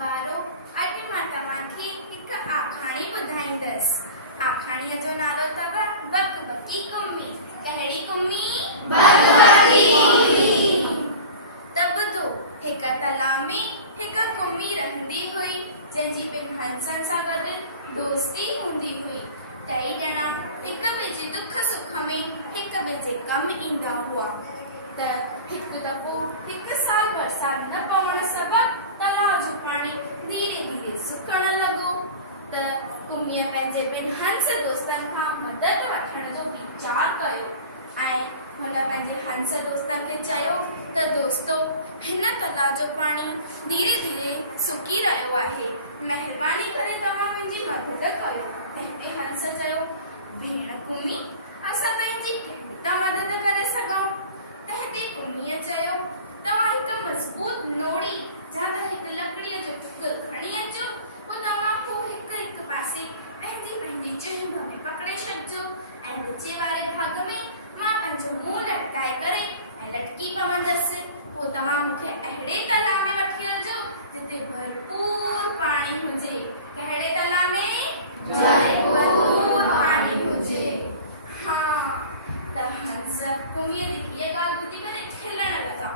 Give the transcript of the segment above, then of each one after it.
वारो अॼु मां तव्हांखे हिकु आखाणी ॿुधाईंदसि। आखाणीअ जो नालो अथव बकबकी कुम्मी। कहिड़ी कुम्मी? बकबकी कुम्मी। त ॿुधो, हिकु तलाउ में हिकु कुम्मी रहंदी हुई जंहिंजी ॿिनि हंसनि सां गॾु दोस्ती हूंदी हुई। टई ॼणा हिक ॿिए जे दुख सुख में हिक ॿिए जे कमु ईंदा हुआ। त हिकु दफ़ो हिकु साल बरसाति न पवण सबबि तलाउ जो पाणी धीरे धीरे सुकण लॻो। त कुम्मीअ पंहिंजे ॿिनि हंस दोस्तनि खां मदद वठण जो वीचार कयो ऐं हुन पंहिंजे हंस दोस्तनि खे चयो त दोस्तो, हिन तलाउ जो पाणी धीरे धीरे सुकी रहियो आहे, महिरबानी करे तव्हां मुंहिंजी मदद कयो। तंहिंते हंस चयो, भेण कुम्मी, असां पंहिंजी केतिरा मदद करे सघूं? तंहिंते कुम्मीअ चयो, तव्हां हिकु मज़बूत नोड़ी या त हिकु लकड़ीअ जो टुकुर खणी अचो, पोइ तव्हां हू हिकु पासे पंहिंजी छंभ में पकड़े छॾिजो ऐं विचे वारे भाग में मां पंहिंजो मुंहुं लटकाए करे ऐं लटकी पवंदसि। पोइ तव्हां मूंखे अहिड़े तलाउ में वठी हलिजो जिते भरपूर पाणी हुजे। कहिड़े तलाउ में? जिते भरपूर पाणी हुजे। हा, त हंस कुम्मीअ जी हीअ ॻाल्हि ॿुधी करे खिलण लॻा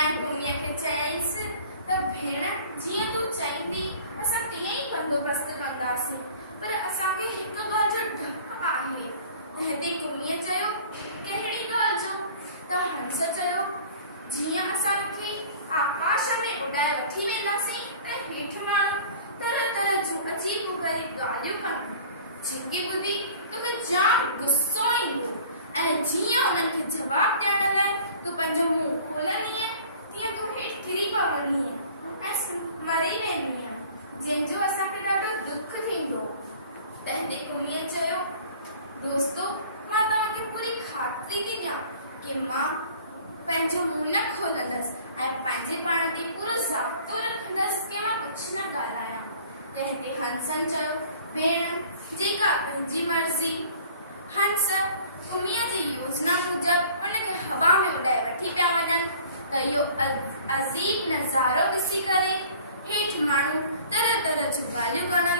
ऐं कुम्मीअ खे चयाईंसि त भेण, जीअं तूं चईं थी असां तीअं ई बंदोबस्त कंदासीं, पर असांखे हिकु ॻाल्हि जो डपु आहे। तंहिंते कुम्मीअ चयो, कहिड़ी ॻाल्हि जो? त हंस चयो, जीअं असांखे आकाश में उॾाए वठी वेंदासीं त हेठि माण्हू तरह तरह जूं अजीब ग़रीब ॻाल्हियूं कनि, जेके ॿुधी तोखे जाम गुस्सो ईंदो ऐं जीअं उन्हनि खे जवाबु ॾियण लाइ तूं पंहिंजो मुंहुं खोलंदीअ तीअं तूं हेठि किरी पवंदीअ ऐं मरी वेंदीअ, जंहिंजो असांखे ॾाढो दुख थींदो। तंहिंते कुम्मीअ चयो, दोस्तो, मां तव्हांखे पूरी ख़ातिरी थी ॾियां कि मां पंहिंजो मुंहुं न खोलंदसि ऐं पंहिंजे पाण ते पूरो ज़ाब्तो रखंदसि कि मां कुझु न ॻाल्हायां। तंहिंते हंसनि चयो, भेण, जेका तुंहिंजी मर्ज़ी। हंस कुम्मीअ जी योजना मूजब हुनखे हवा में उॾाए वठी पिया वञनि त इहो अजीब नज़ारो ॾिसी करे हेठि माण्हू तरह तरह जूं ॻाल्हियूं कनि